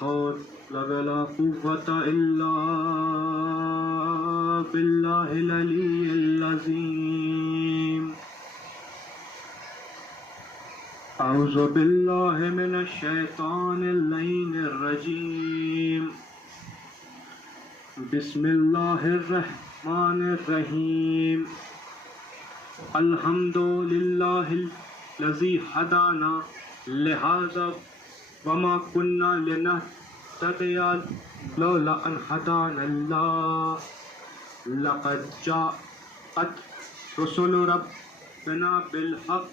حول ولا قوة إلا بالله العلي العظيم. أعوذ بالله من الشيطان اللعين الرجيم. بسم الله الرحمن الرحيم. الحمد لله الذي هدانا لهذا وما كنا لنهتدي لولا أن هدانا الله. لقد جاءت رسل ربنا بالحق.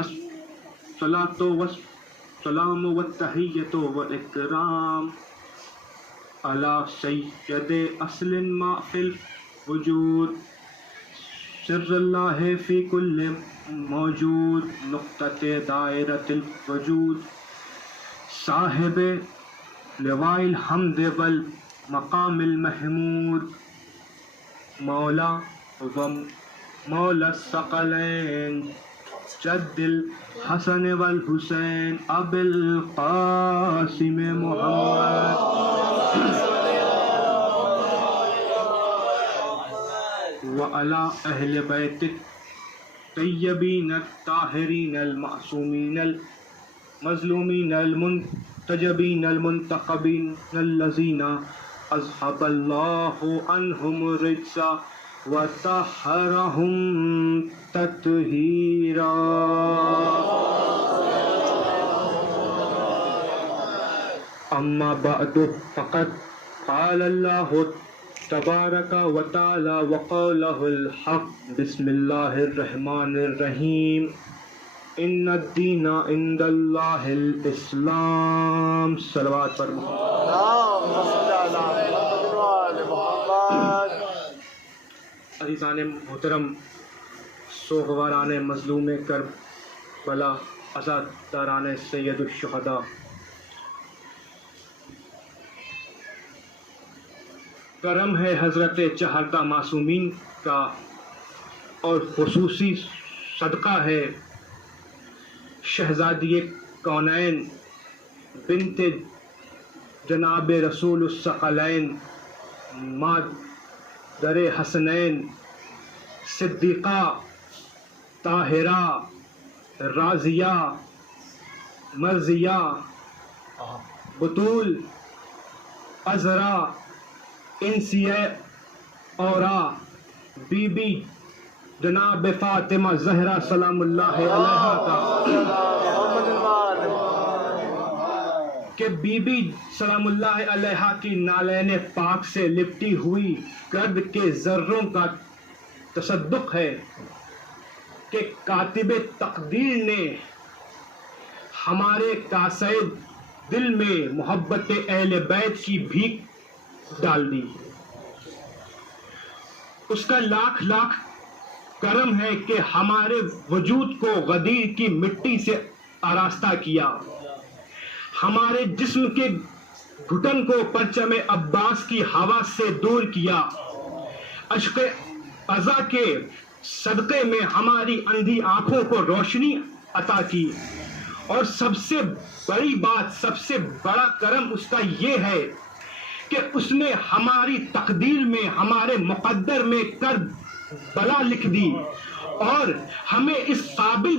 الصلاة والسلام والتحية والإكرام على سيد أصل ما في الوجود. سر الله في كل موجود. نقطة دائرة الوجود. صاحب لواء الحمد والمقام المحمود. مولا ومولا الثقلين جد الحسن والحسين أبي القاسم محمد وعلى أهل بيت الطيبين الطاهرين المعصومين المظلومين المنتجبين المنتخبين الذين أذهب الله عنهم الرجس وطهرهم تطهيرا. أما بعد فقد قال الله تبارك وتعالى وقوله الحق. بسم الله الرحمن الرحيم. إن الدين عند الله الإسلام. صلوات پر عزیزان محترم، سوگواران مظلوم کربلا، عزاداران سید الشہداء، کرم ہے حضرت چہردہ معصومین کا اور خصوصی صدقہ ہے شہزادی کونین بنت جناب رسول الثقلین مادر حسنین صدیقہ طاہرہ راضیہ مرضیہ بطول عذرا انسیہ اورا بی بی جناب فاطمہ زہرا سلام اللہ علیہا کا کہ بی بی سلام اللہ علیہا کی نالین پاک سے لپٹی ہوئی گرد کے ذروں کا تصدق ہے کہ کاتب تقدیر نے ہمارے کاسے دل میں محبت اہل بیت کی بھیک ڈال دی. اس کا لاکھ لاکھ کرم ہے کہ ہمارے وجود کو غدیر کی مٹی سے آراستہ کیا، ہمارے جسم کے گھٹن کو پرچم عباس کی ہوا سے دور کیا، اشک عزا کے صدقے میں ہماری اندھی آنکھوں کو روشنی عطا کی. اور سب سے بڑی بات، سب سے بڑا کرم اس کا یہ ہے کہ اس نے ہماری تقدیر میں، ہمارے مقدر میں کربلا لکھ دی اور ہمیں اس قابل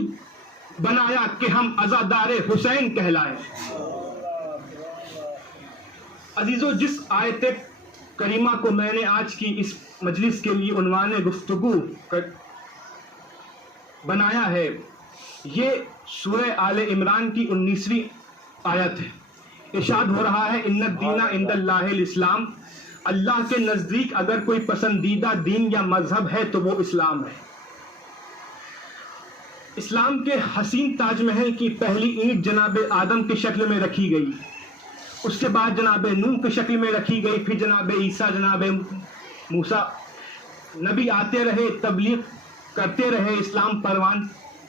بنایا کہ ہم عزادار حسین کہلائیں. عزیزو، جس آیت کریمہ کو میں نے آج کی اس مجلس کے لیے عنوان گفتگو بنایا ہے، یہ سورہ آل عمران کی 19ویں آیت ہے. ارشاد ہو رہا ہے ان الدین عند اللہ الاسلام. اللہ کے نزدیک اگر کوئی پسندیدہ دین یا مذہب ہے تو وہ اسلام ہے. اسلام کے حسین تاج محل کی پہلی اینٹ جناب آدم کی شکل میں رکھی گئی، اس کے بعد جناب نوح کی شکل میں رکھی گئی، پھر جناب عیسیٰ، جناب موسیٰ نبی آتے رہے، تبلیغ کرتے رہے، اسلام پروان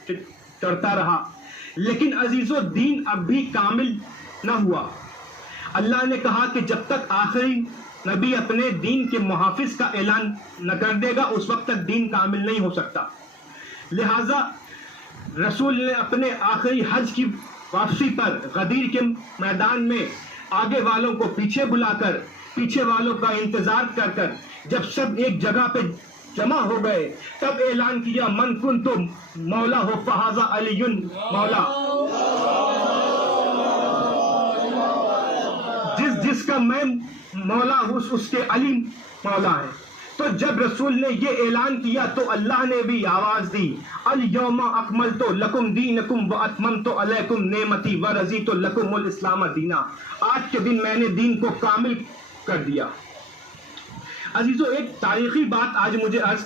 چڑھتا رہا. لیکن عزیزو، دین اب بھی کامل نہ ہوا. اللہ نے کہا کہ جب تک آخری نبی اپنے دین کے محافظ کا اعلان نہ کر دے گا اس وقت تک دین کامل نہیں ہو سکتا. لہٰذا رسول نے اپنے آخری حج کی واپسی پر غدیر کے میدان میں آگے والوں کو پیچھے بلا کر پیچھے والوں کا انتظار کر کر جب سب ایک جگہ پہ جمع ہو گئے تب اعلان کیا من کن تو مولا ہو فہذا علی مولا. جس کا میں مولا ہوں اس کے علی مولا ہے. تو جب رسول نے یہ اعلان کیا تو اللہ نے بھی آواز دی الیوم اکملت لکم دینکم واتممت علیکم نعمتی ورضیت لکم الاسلام دینا. آج کے دن میں نے دین کو کامل کر دیا. عزیزو ایک تاریخی بات آج مجھے عرض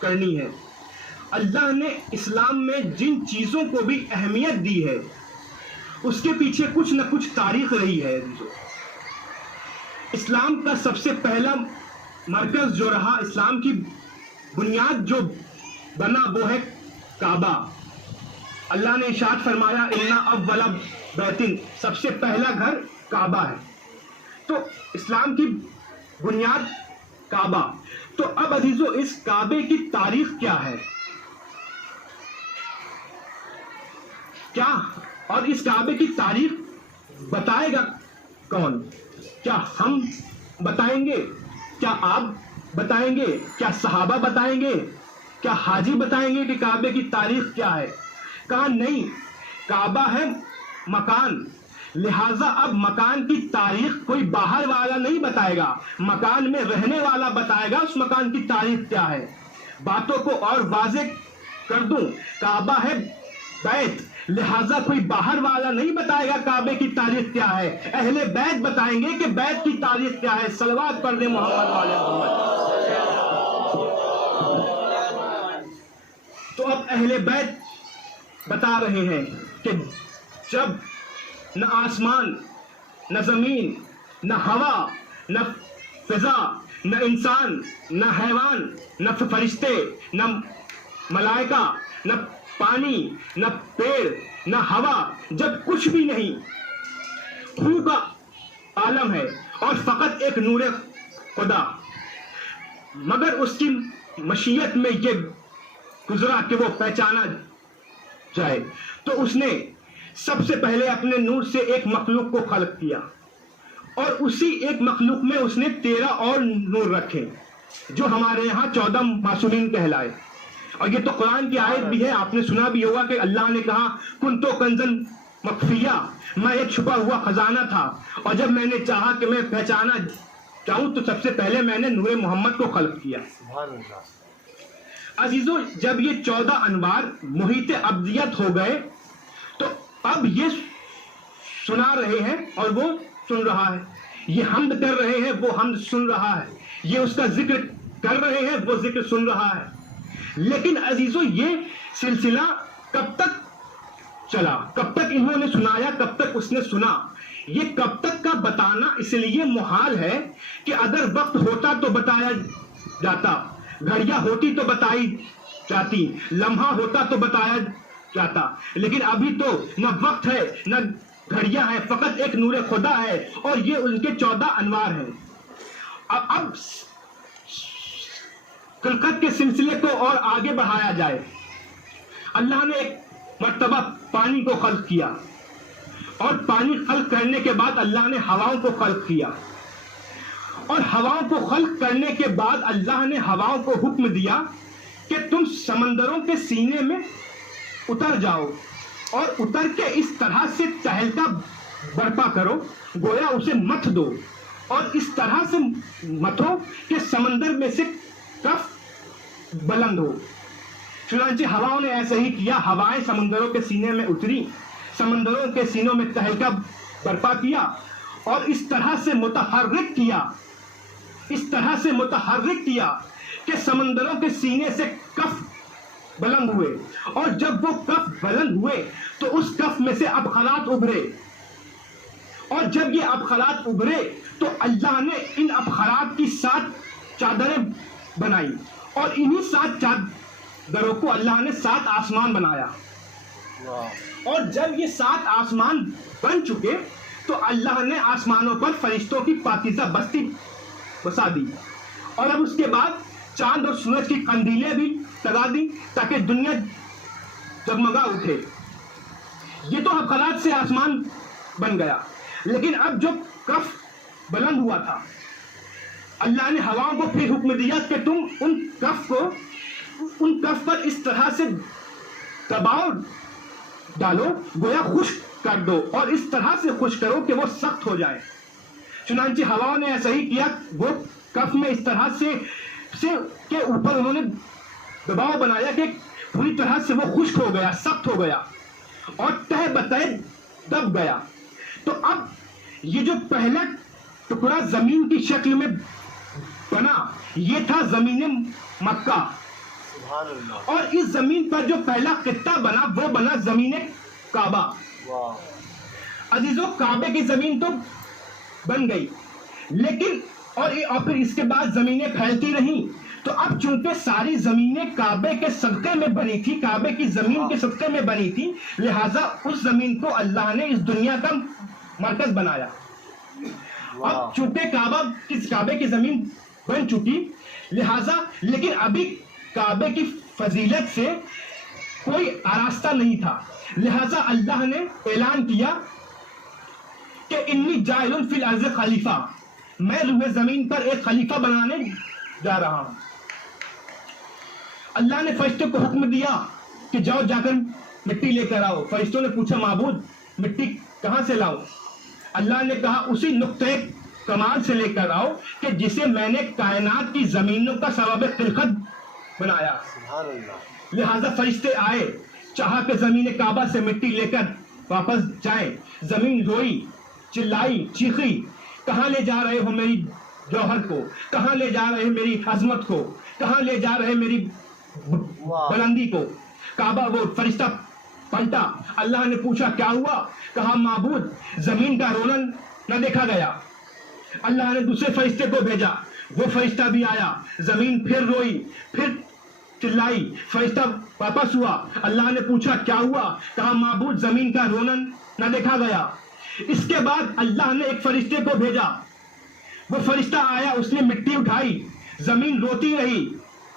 کرنی ہے. اللہ نے اسلام میں جن چیزوں کو بھی اہمیت دی ہے اس کے پیچھے کچھ نہ کچھ تاریخ رہی ہے. عزیزو اسلام کا سب سے پہلا مرکز جو رہا, اسلام کی بنیاد جو بنا وہ ہے کعبہ. اللہ نے ارشاد فرمایا اِنَّ أَوَّلَ بَيْتٍ, سب سے پہلا گھر کعبہ ہے. تو اسلام کی بنیاد کعبہ. تو اب عزیزو اس کعبے کی تاریخ کیا ہے, کیا اور اس کعبے کی تاریخ بتائے گا کون؟ کیا ہم بتائیں گے, کیا آپ بتائیں گے, کیا صحابہ بتائیں گے, کیا حاجی بتائیں گے کہ کعبے کی تاریخ کیا ہے؟ کہا نہیں, کعبہ ہے مکان, لہٰذا اب مکان کی تاریخ کوئی باہر والا نہیں بتائے گا, مکان میں رہنے والا بتائے گا اس مکان کی تاریخ کیا ہے. باتوں کو اور واضح کر دوں, کعبہ ہے بیت, لہٰذا کوئی باہر والا نہیں بتائے گا کعبے کی تاریخ کیا ہے, اہل بیت بتائیں گے کہ بیت کی تاریخ کیا ہے. صلوات پڑھ دیں محمد والے محمد. تو اب اہل بیت بتا رہے ہیں کہ جب نہ آسمان, نہ زمین, نہ ہوا, نہ فضا, نہ انسان, نہ حیوان, نہ فرشتے, نہ ملائکہ, نہ پانی, نہ پیڑ, نہ ہوا, جب کچھ بھی نہیں, خون کا عالم ہے اور فقط ایک نور خدا, مگر اس کی مشیت میں یہ گزرا کہ وہ پہچانا جائے. تو اس نے سب سے پہلے اپنے نور سے ایک مخلوق کو خلق کیا اور اسی ایک مخلوق میں اس نے 13 اور نور رکھے جو ہمارے یہاں 14 معصومین کہلائے. اور یہ تو قرآن کی آیت بھی ہے, آپ نے سنا بھی ہوگا کہ اللہ نے کہا کنتو کنزن مخفیہ, میں ایک چھپا ہوا خزانہ تھا اور جب میں نے چاہا کہ میں پہچانا چاہوں تو سب سے پہلے میں نے نور محمد کو خلق کیا. عزیزو جب یہ 14 انوار محیط ابدیت ہو گئے تو اب یہ سنا رہے ہیں اور وہ سن رہا ہے, یہ حمد کر رہے ہیں وہ حمد سن رہا ہے, یہ اس کا ذکر کر رہے ہیں وہ ذکر سن رہا ہے. لیکن عزیزو یہ سلسلہ کب تک چلا, کب تک انہوں نے سنایا, کب تک اس نے سنا, یہ کب تک کا بتانا اس لیے محال ہے کہ اگر وقت ہوتا تو بتایا جاتا, گھڑیاں ہوتی تو بتائی جاتی, لمحہ ہوتا تو بتایا جاتا, لیکن ابھی تو نہ وقت ہے نہ گھڑیاں ہیں, فقط ایک نور خدا ہے اور یہ ان کے 14 انوار ہیں. اب خلقت کے سلسلے کو اور آگے بڑھایا جائے. اللہ نے ایک مرتبہ پانی کو خلق کیا اور پانی خلق کرنے کے بعد اللہ نے ہواؤں کو خلق کیا اور ہواؤں کو خلق کرنے کے بعد اللہ نے ہواؤں کو حکم دیا کہ تم سمندروں کے سینے میں اتر جاؤ اور اتر کے اس طرح سے تہلکا برپا کرو گویا اسے مت دو اور اس طرح سے متو کہ سمندر میں سے کف بلند ہو. چنانچہ ہواؤں نے ایسا ہی کیا, ہوائیں سمندروں کے سینے میں اتری, سمندروں کے سینوں میں تہلکا برپا کیا اور اس طرح سے متحرک کیا, اس طرح سے متحرک کیا کہ سمندروں کے سینے سے کف بلند ہوئے اور جب وہ کف بلند ہوئے تو اس کف میں سے ابخارات ابھرے اور جب یہ ابخارات ابھرے تو اللہ نے ان ابخارات کی 7 چادریں بنائی اور انہی 7 چادروں کو اللہ نے 7 آسمان بنایا. اور جب یہ 7 آسمان بن چکے تو اللہ نے آسمانوں پر فرشتوں کی پاکیزہ بستی بسا دی اور اب اس کے بعد چاند اور سورج کی قندیلیں بھی لگا دی تاکہ دنیا جگمگا اٹھے. یہ تو خلات سے آسمان بن گیا، لیکن اب جو کف بلند ہوا تھا، اللہ نے ہواؤں کو پھر حکم دیا کہ تم ان کف پر اس طرح سے دباؤ ڈالو، گویا خشک کر دو، اور اس طرح سے خشک کرو کہ وہ سخت ہو جائے۔ چنانچہ ہواؤں نے ایسا ہی کیا، وہ کف میں اس طرح سے کے اوپر انہوں نے دباؤ بنایا کہ پوری طرح سے وہ خشک ہو گیا، سخت ہو گیا اور تہ بتہ دب گیا۔ تو اب یہ جو پہلا ٹکڑا زمین کی شکل میں بنا، یہ تھا زمین مکہ، اور اس زمین پر جو پہلا خطہ بنا وہ بنا زمین کعبہ۔ عزیزوں، کعبے کی زمین تو بن گئی، لیکن اور پھر اس کے بعد زمینیں پھیلتی رہیں، تو اب چونکہ ساری زمینیں کعبے کے صدقے میں بنی تھی، کعبے کی زمین کے صدقے میں بنی تھی، لہٰذا اس زمین کو اللہ نے اس دنیا کا مرکز بنایا۔ اب چونکہ کعبے کی زمین بن چکی، لہٰذا لیکن ابھی کعبے کی فضیلت سے کوئی آراستہ نہیں تھا، لہٰذا اللہ نے اعلان کیا کہ انی جاعل فی الارض خلیفہ، میں روح زمین پر ایک خلیفہ بنانے جا رہا ہوں۔ اللہ نے فرشتوں کو حکم دیا کہ جاؤ جا کر مٹی لے کر آؤ۔ فرشتوں نے پوچھا معبود مٹی کہاں سے لاؤ؟ اللہ نے کہا اسی نقطۂ کمال سے لے کر آؤ کہ جسے میں نے کائنات کی زمینوں کا سبب خلقت بنایا۔ لہذا فرشتے آئے، چاہا کہ زمین کعبہ سے مٹی لے کر واپس جائیں۔ زمین روئی، چلائی، چیخی، کہاں لے جا رہے ہو میری جوہر کو؟ کہاں لے جا رہے میری عظمت کو؟ کہاں لے جا رہے میری بلندی کو؟ کعبہ وہ فرشتہ پلٹا، اللہ نے پوچھا کیا ہوا؟ کہا معبود زمین کا رونا نہ دیکھا گیا۔ اللہ نے دوسرے فرشتے کو بھیجا، وہ فرشتہ بھی آیا، زمین پھر روئی، پھر چلائی، فرشتہ واپس ہوا، اللہ نے پوچھا کیا ہوا؟ کہا معبود زمین کا رونا نہ دیکھا گیا۔ اس کے بعد اللہ نے ایک فرشتے کو بھیجا، وہ فرشتہ آیا، اس نے مٹی اٹھائی، زمین روتی رہی،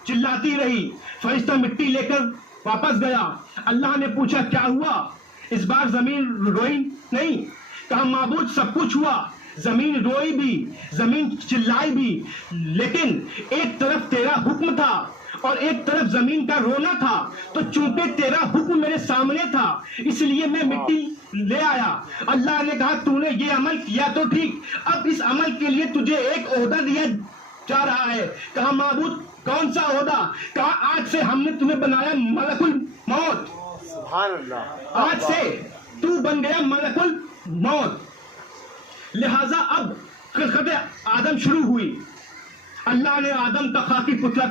چلاتی رہی، فرشتہ مٹی لے کر واپس گیا۔ اللہ نے پوچھا کیا ہوا؟ اس بار زمین روئی نہیں؟ کہا معبود سب کچھ ہوا، زمین روئی بھی، زمین چلائی بھی، لیکن ایک طرف تیرا حکم تھا اور ایک طرف زمین کا رونا تھا، تو چونکہ تیرا حکم میرے سامنے تھا اس لیے میں مٹی لے آیا۔ اللہ نے کہا تو نے یہ عمل کیا تو ٹھیک، اب اس عمل کے لیے تجھے ایک عہدہ دیا جا رہا ہے۔ کہا معبود کون سا عہدہ؟ کہا آج سے ہم نے تمہیں بنایا ملک الموت، سبحان اللہ، آج سے تو بن گیا ملک الموت۔ لہذا اب خلقت آدم شروع ہوئی، اللہ نے آدم کا خاکی پتلا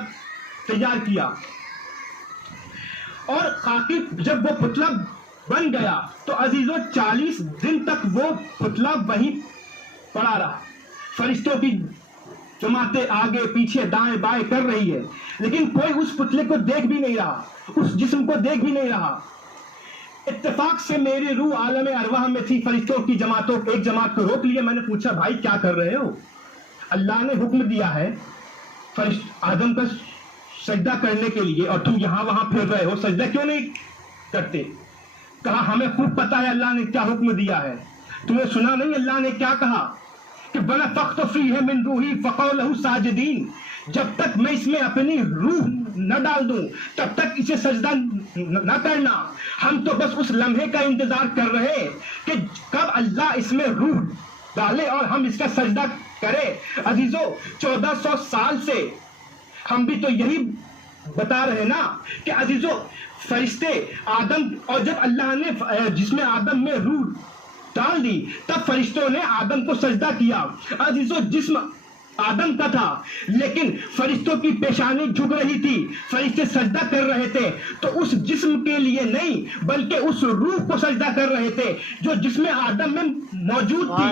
تیار کیا، اور خاکی جب وہ پتلا بن گیا تو عزیزوں 40 دن تک وہ پتلا وہیں پڑا رہا۔ فرشتوں کی جماعتیں آگے پیچھے دائیں بائیں کر رہی ہے، لیکن کوئی اس پتلے کو دیکھ بھی نہیں رہا، اس جسم کو دیکھ بھی نہیں رہا۔ اتفاق سے میری روح عالم ارواح میں تھی، فرشتوں کی جماعتوں ایک جماعت کو روک لیا۔ میں نے پوچھا بھائی کیا کر رہے ہو؟ اللہ نے حکم دیا ہے آدم کا سجدہ کرنے کے لیے، اور تم یہاں وہاں پھر رہے ہو، سجدہ کیوں نہیں کرتے؟ کہا ہمیں خوب پتا ہے اللہ نے کیا حکم دیا ہے، تمہیں سنا نہیں اللہ نے کیا کہا کہ وَنَفَخْتُ فِيهِ مِن رُوحِي فَقَعُوا لَهُ سَاجِدِينَ، جب تک میں اس میں اپنی روح نہ ڈال دوں تب تک اسے سجدہ نہ کرنا۔ ہم تو بس اس لمحے کا انتظار کر رہے کہ کب اللہ اس میں روح ڈالے اور ہم اس کا سجدہ کرے۔ عزیزو 1400 سال سے ہم بھی تو یہی بتا رہے نا کہ عزیزو فرشتے آدم، اور جب اللہ نے جس میں آدم میں روح ڈال دی تب فرشتوں نے آدم کو سجدہ کیا۔ عزیزو جسم آدم کا تھا لیکن فرشتوں کی پیشانی جھک رہی تھی، فرشتے سجدہ کر رہے تھے تو اس جسم کے لیے نہیں بلکہ اس روح کو سجدہ کر رہے تھے جو جسم آدم میں موجود تھی۔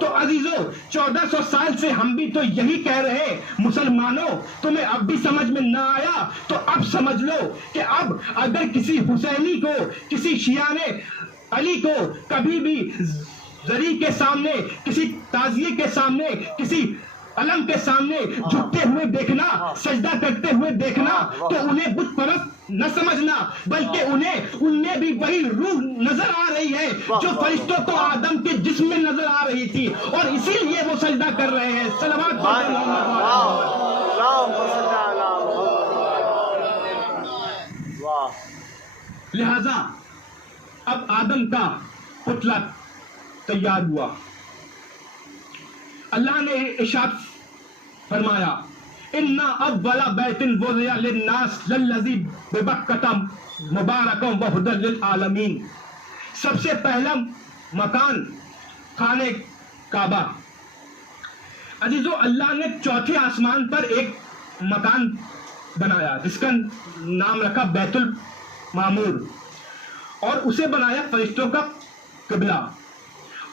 تو عزیزو 1400 سال سے ہم بھی تو یہی کہہ رہے، مسلمانوں تمہیں اب بھی سمجھ میں نہ آیا تو اب سمجھ لو کہ اب اگر کسی حسینی کو، کسی شیعہ نے علی کو کبھی بھی زری کے سامنے، کسی تعزیے کے سامنے، کسی علم کے سامنے جھکتے ہوئے دیکھنا، سجدہ کرتے ہوئے دیکھنا تو انہیں بت پرست نہ سمجھنا بلکہ انہیں بھی وہی روح نظر آ رہی ہے جو فرشتوں کو آدم کے جسم میں نظر آ رہی تھی، اور اسی لیے وہ سجدہ کر رہے ہیں. صلوات پڑھیں محمد و آل محمد. اللهم صل على محمد. واہ. لہذا اب آدم کا پتلا تیار ہوا. اللہ نے ارشاد فرمایا اِنَّ أَوَّلَ بَيْتٍ وُضِعَ لِلنَّاسِ لَلَّذِي بِبَكَّةَ مُبَارَكًا وَهُدًى لِلْعَالَمِينَ. سب سے پہلا مکان خانہ کعبہ. عزیزو، اللہ نے چوتھے آسمان پر ایک مکان بنایا جس کا نام رکھا بیت المعمور، اور اسے بنایا فرشتوں کا قبلہ.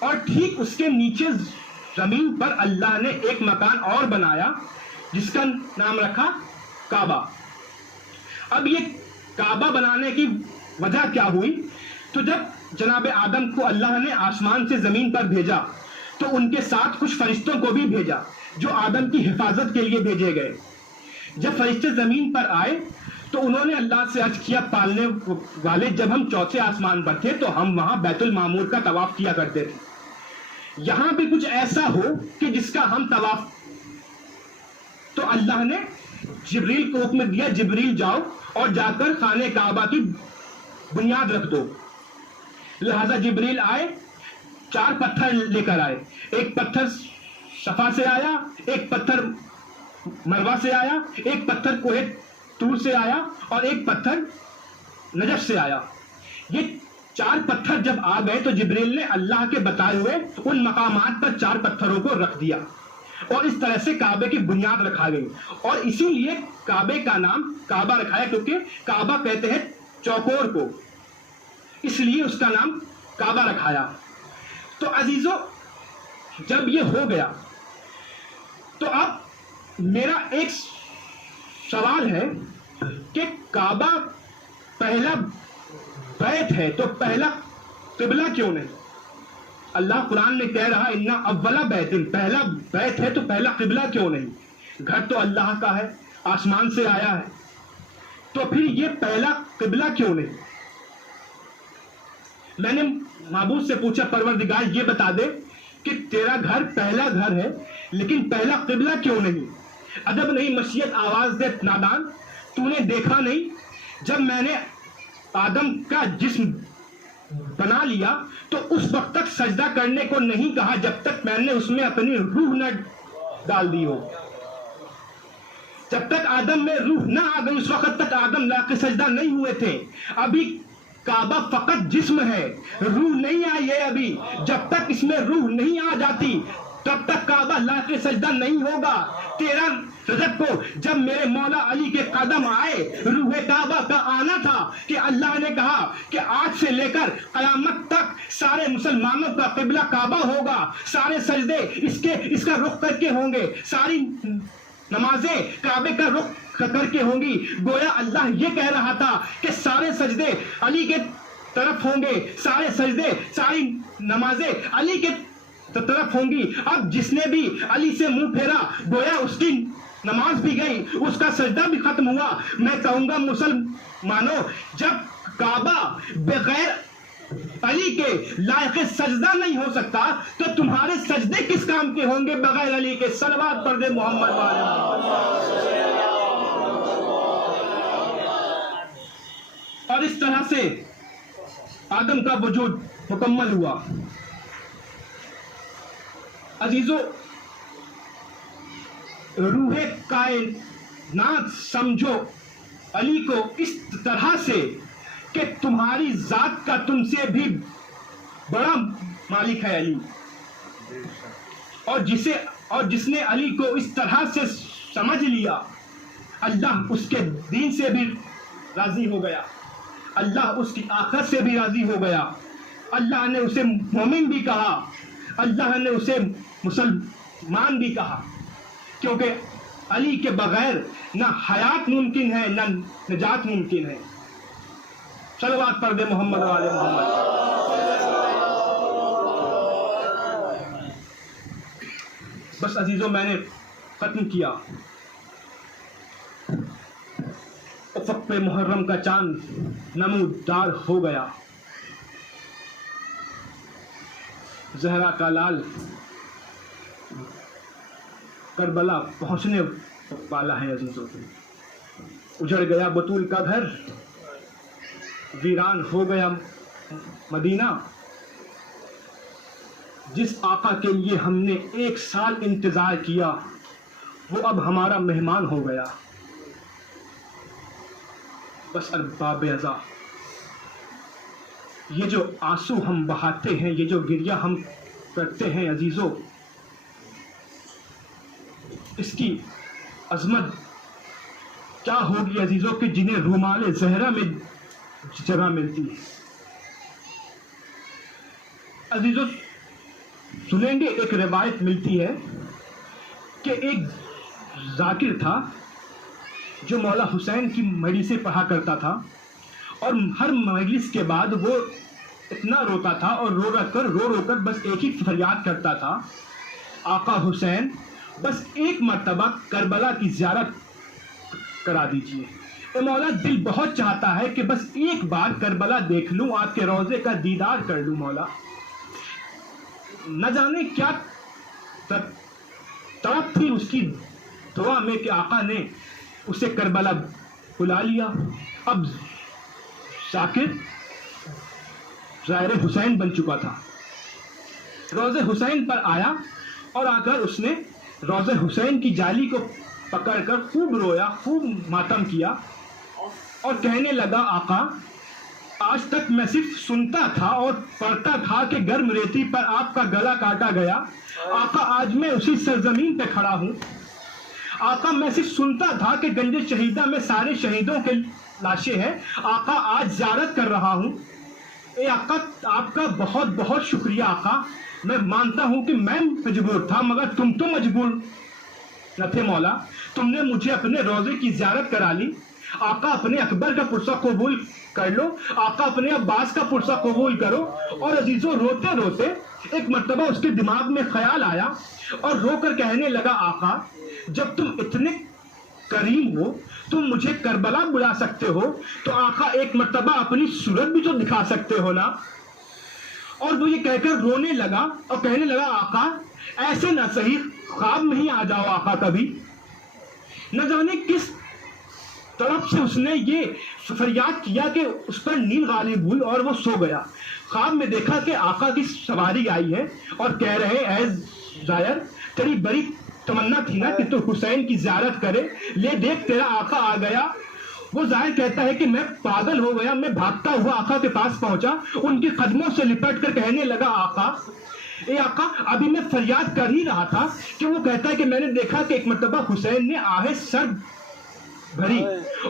اور ٹھیک اس کے نیچے زمین پر اللہ نے ایک مکان اور بنایا جس کا نام رکھا کعبہ. اب یہ کعبہ بنانے کی وجہ کیا ہوئی؟ تو جب جناب آدم کو اللہ نے آسمان سے زمین پر بھیجا تو ان کے ساتھ کچھ فرشتوں کو بھی بھیجا جو آدم کی حفاظت کے لیے بھیجے گئے. جب فرشتے زمین پر آئے تو انہوں نے اللہ سے عرض کیا، پالنے والے، جب ہم چوتھے آسمان پر تھے تو ہم وہاں بیت المعمور کا طواف کیا کرتے تھے، یہاں بھی کچھ ایسا ہو کہ جس کا ہم طواف. تو اللہ نے جبریل کو حکم دیا، جبریل جاؤ اور جا کر خانہ کعبہ کی بنیاد رکھ دو. لہذا جبریل آئے، 4 پتھر لے کر آئے. ایک پتھر صفا سے آیا، ایک پتھر مروہ سے آیا، ایک پتھر کوہ طور سے آیا، اور ایک پتھر نجف سے آیا. یہ 4 پتھر جب آ گئے تو جبریل نے اللہ کے بتائے ہوئے ان مقامات پر 4 پتھروں کو رکھ دیا، اور اس طرح سے کعبے کی بنیاد رکھا گئی. اور اسی لیے کعبے کا نام کعبہ رکھا ہے، کیونکہ کعبہ کہتے ہیں چوکور کو، اس لیے اس کا نام کعبہ رکھایا. تو عزیزو، جب یہ ہو گیا تو اب میرا ایک سوال ہے کہ کعبہ پہلا بیت ہے تو پہلا قبلہ کیوں نہیں؟ اللہ قرآن میں کہہ رہا اِنَّ أَوَّلَ بَيْتٍ، پہلا بیت ہے تو پہلا قبلہ کیوں نہیں؟ گھر تو اللہ کا ہے، آسمان سے آیا ہے، تو پھر یہ پہلا قبلہ کیوں نہیں؟ میں نے معبود سے پوچھا، پروردگار یہ بتا دے کہ تیرا گھر پہلا گھر ہے لیکن پہلا قبلہ کیوں نہیں؟ ادب نہیں، مشیت آواز دے نادان، تو نے دیکھا نہیں جب میں نے آدم کا جسم بنا لیا تو اس وقت تک سجدہ کرنے کو نہیں کہا جب تک میں نے اس میں اپنی روح نہ ڈال دی ہو. جب تک آدم میں روح نہ آ گئی اس وقت تک آدم لا کے سجدہ نہیں ہوئے تھے. ابھی کعبہ فقط جسم ہے، روح نہیں آئی ہے. ابھی جب تک اس میں روح نہیں آ جاتی تب تک کعبہ لا کے سجدہ نہیں ہوگا. 13 رجب کو جب میرے مولا علی کے قدم آئے، روح کعبہ کا آنا تھا کہ اللہ نے کہا کہ آج سے لے کر قیامت تک سارے مسلمانوں کا قبلہ کعبہ ہوگا، سارے سجدے اس کا رخ کر کے ہوں گے، ساری نمازیں کعبے کا رخ کر کے ہوں گی. گویا اللہ یہ کہہ رہا تھا کہ سارے سجدے علی کے طرف ہوں گے، سارے سجدے، ساری نمازیں علی کے طرف ہوں گی. اب جس نے بھی علی سے منہ پھیرا گویا اس کی نماز بھی گئی، اس کا سجدہ بھی ختم ہوا. میں کہوں گا مسلمانوں، جب کعبہ بغیر علی کے لائق سجدہ نہیں ہو سکتا تو تمہارے سجدے کس کام کے ہوں گے بغیر علی کے؟ صلوات پڑھ دے محمد والے محمد. اور اس طرح سے آدم کا وجود مکمل ہوا. عزیزو، روح کائنات سمجھو علی کو اس طرح سے کہ تمہاری ذات کا تم سے بھی بڑا مالک ہے علی، اور جس نے علی کو اس طرح سے سمجھ لیا اللہ اس کے دین سے بھی راضی ہو گیا، اللہ اس کی آخرت سے بھی راضی ہو گیا. اللہ نے اسے مومن بھی کہا، اللہ نے اسے مسلمان بھی کہا، کیونکہ علی کے بغیر نہ حیات ممکن ہے نہ نجات ممکن ہے. صلوات پڑھ دے محمد والے محمد. بس عزیزوں، میں نے ختم کیا. افق پہ محرم کا چاند نمودار ہو گیا. زہرا کا لال کربلا پہنچنے والا ہے عزیزوں. اجڑ گیا بطول کا گھر، ویران ہو گیا مدینہ. جس آقا کے لیے ہم نے 1 سال انتظار کیا وہ اب ہمارا مہمان ہو گیا. بس ارباب ازا، یہ جو آنسو ہم بہاتے ہیں، یہ جو گریہ ہم کرتے ہیں عزیزوں، اس کی عظمت کیا ہوگی عزیزوں کہ جنہیں رومال زہرا میں جگہ ملتی ہے. عزیزوں سنیں گے، ایک روایت ملتی ہے کہ ایک ذاکر تھا جو مولا حسین کی مجلسیں پڑھا کرتا تھا، اور ہر مجلس کے بعد وہ اتنا روتا تھا اور رو کر بس ایک ہی فریاد کرتا تھا، آقا حسین بس ایک مرتبہ کربلا کی زیارت کرا دیجیے. اے مولا دل بہت چاہتا ہے کہ بس ایک بار کربلا دیکھ لوں، آپ کے روضے کا دیدار کر لوں. مولا نہ جانے کیا تڑپ تھی اس کی دعا میں کہ آقا نے اسے کربلا بلا لیا. اب ذاکر زائر حسین بن چکا تھا. روضے حسین پر آیا اور آ کر اس نے روضے حسین کی جالی کو پکڑ کر خوب رویا، خوب ماتم کیا اور کہنے لگا، آقا آج تک میں صرف سنتا تھا اور پڑھتا تھا کہ گرم ریتی پر آپ کا گلا کاٹا گیا. آقا آج میں اسی سرزمین پہ کھڑا ہوں. آقا میں صرف سنتا تھا کہ گنج شہیدہ میں سارے شہیدوں کے لاشیں ہیں. آقا آج زیارت کر رہا ہوں. اے آقا آپ کا بہت بہت شکریہ. آقا میں مانتا ہوں کہ میں مجبور تھا، مگر تم تو مجبور نہ تھے مولا. تم نے مجھے اپنے روضے کی زیارت کرا لی. آقا اپنے اکبر کا پرسہ قبول کر لو، آقا اپنے عباس کا پرسہ قبول کرو. اور عزیزوں روتے روتے ایک مرتبہ اس کے دماغ میں خیال آیا اور رو کر کہنے لگا، آقا جب تم اتنے کریم ہو، تم مجھے کربلا بلا سکتے ہو، تو آقا ایک مرتبہ اپنی صورت بھی تو دکھا سکتے ہو نا. اور وہ یہ کہہ کر رونے لگا اور کہنے لگا، آقا ایسے نہ صحیح خواب میں ہی آ جاؤ آقا کبھی. نہ جانے کس طرف سے اس نے یہ فریاد کیا کہ اس پر نیند غالب ہوئی اور وہ سو گیا. خواب میں دیکھا کہ آقا کی سواری آئی ہے اور کہہ رہے، اے زائر تیری بڑی تمنا تھی نا کہ تو حسین کی زیارت کرے، لے دیکھ تیرا آقا آ گیا. وہ زائر کہتا ہے کہ میں پاگل ہو گیا، میں بھاگتا ہوا آقا کے پاس پہنچا، ان کے قدموں سے لپٹ کر کہنے لگا، آقا اے آقا ابھی میں فریاد کر ہی رہا تھا کہ وہ کہتا ہے کہ میں نے دیکھا کہ ایک مرتبہ حسین نے آہ سرد بھری،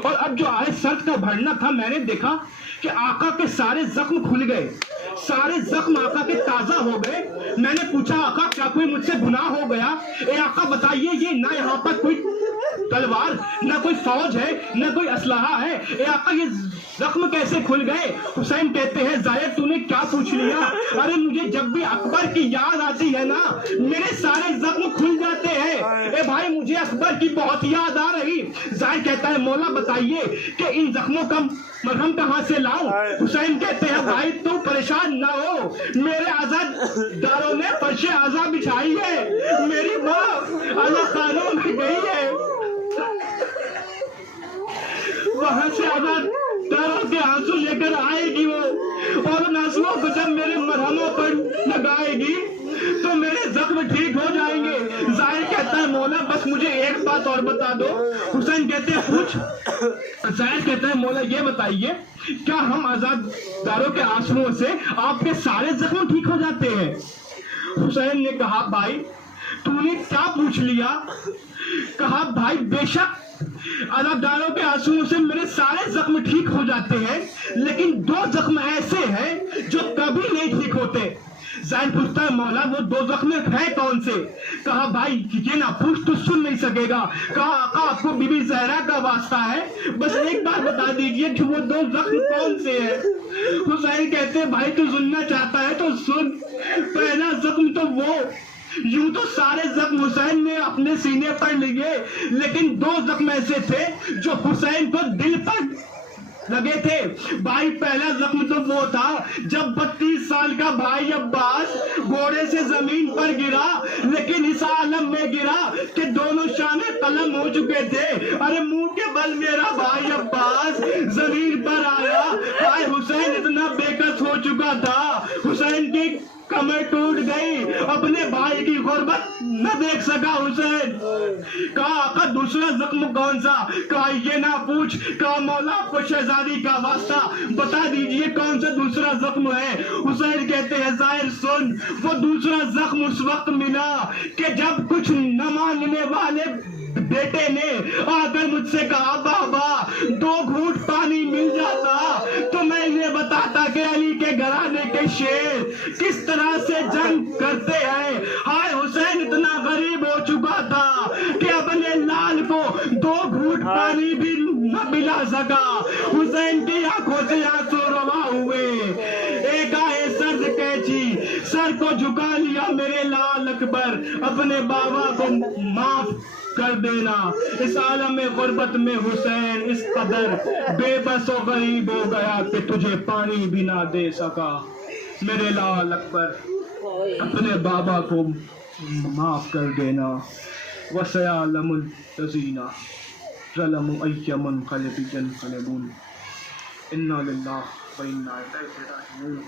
اور اب جو آہ سرد کا بھرنا تھا میں نے دیکھا کہ آقا کے سارے زخم کھل گئے، سارے زخم آقا کے تازہ ہو گئے. میں نے پوچھا، آقا کیا کوئی مجھ سے گناہ ہو گیا؟ اے آقا بتائیے، یہ نہ یہاں پر کوئی تلوار، نہ کوئی فوج ہے، نہ کوئی اسلحہ ہے. اے آقا یہ زخم کیسے کھل گئے؟ حسین کہتے ہیں، زائر تو نے کیا پوچھ لیا؟ ارے مجھے جب بھی اکبر کی یاد آتی ہے نا میرے سارے زخم کھل جاتے ہیں. اے بھائی مجھے اکبر کی بہت یاد آ رہی. زائر کہتا ہے، مولا بتائیے کہ ان زخموں کا مرہم کہاں سے لاؤں؟ حسین کہتے ہیں، بھائی تو پریشان نہ ہو، میرے آزاد داروں نے فرش آزاد بچھائی ہے، میری ماں اللہ قانون میں گئی ہے، وہاں سے آزاد داروں کے آنسو لے کر آئے گی وہ، اور ان آنسوؤں کو جب میرے مرہموں پر لگائے گی تو میرے زخم ٹھیک ہو جائیں گے. زائر کہتا ہے، مولا بس مجھے ایک بات اور بتا دو. حسین کہتے ہیں، پوچھ. زائر کہتا ہے، مولا یہ بتائیے کیا ہم آزاد داروں کے آنسوؤں سے آپ کے سارے زخم ٹھیک ہو جاتے ہیں؟ حسین نے کہا، بھائی تو نے کیا پوچھ لیا؟ کہا، بھائی بے شک عزاداروں کے آنسوؤں سے میرے سارے زخم ٹھیک ہو جاتے ہیں، لیکن 2 زخم ایسے ہیں جو کبھی نہیں ٹھیک ہوتے. زائر پوچھتا ہے، مولا وہ 2 زخم ہیں کون سے؟ کہا، بھائی یہ نہ پوچھ تو سن نہیں سکے گا. کہا، آقا آپ کو بی بی زہرا کا واسطہ ہے، بس ایک بار بتا دیجئے کہ وہ 2 زخم کون سے ہیں. حسین کہتے ہیں، بھائی تو سننا چاہتا ہے تو سن. پہلا زخم تو وہ یوں تو سارے زخم حسین نے اپنے سینے پر لیے، لیکن 2 زخم ایسے تھے جو حسین کو دل پر لگے تھے۔ بھائی پہلا زخم تو وہ تھا جب 32 سال کا بھائی عباس گھوڑے سے زمین پر گرا، لیکن اس عالم میں گرا کہ دونوں شانے قلم ہو چکے تھے۔ ارے منہ کے بل میرا بھائی عباس زمین پر آیا، بھائی حسین اتنا بے کس ہو چکا تھا، حسین کی کمر ٹوٹ گئی، اپنے بھائی کی غربت نہ دیکھ سکا حسین۔ کہا آقا دوسرا زخم کون سا؟ کہا یہ نہ پوچھ، کہا مولا کو شہزادی کا واسطہ بتا دیجئے کون سا دوسرا زخم ہے۔ حسین کہتے ہیں ظاہر سن، وہ دوسرا زخم اس وقت ملا کہ جب کچھ نہ مانگنے والے بیٹے نے آ کر مجھ سے کہا بابا 2 گھونٹ پانی مل جاتا تو میں انہیں بتاتا کہ علی کے گھرانے کے شیر کس طرح سے جنگ کرتے ہیں۔ ہائے حسین اتنا غریب ہو چکا تھا کہ اپنے لال کو 2 گھونٹ پانی بھی نہ پلا سکا۔ حسین کی آنکھوں سے آنسو روا ہوئے، ایک آئے سرد قینچی سر کو جھکا لیا میرے لال اکبر، اپنے بابا کو معاف کر دینا۔ اس عالم غربت میں حسین اس قدر بے بس و غریب ہو گیا کہ تجھے پانی بھی نہ دے سکا۔ میرے لال اکبر اپنے بابا کو معاف کر دینا۔ وَسَيَعْلَمُ الَّذِينَ ظَلَمُوا أَيَّ مُنقَلِبٍ يَنقَلِبُونَ إِنَّا لِلَّهِ وَإِنَّا إِلَيْهِ رَاجِعُونَ۔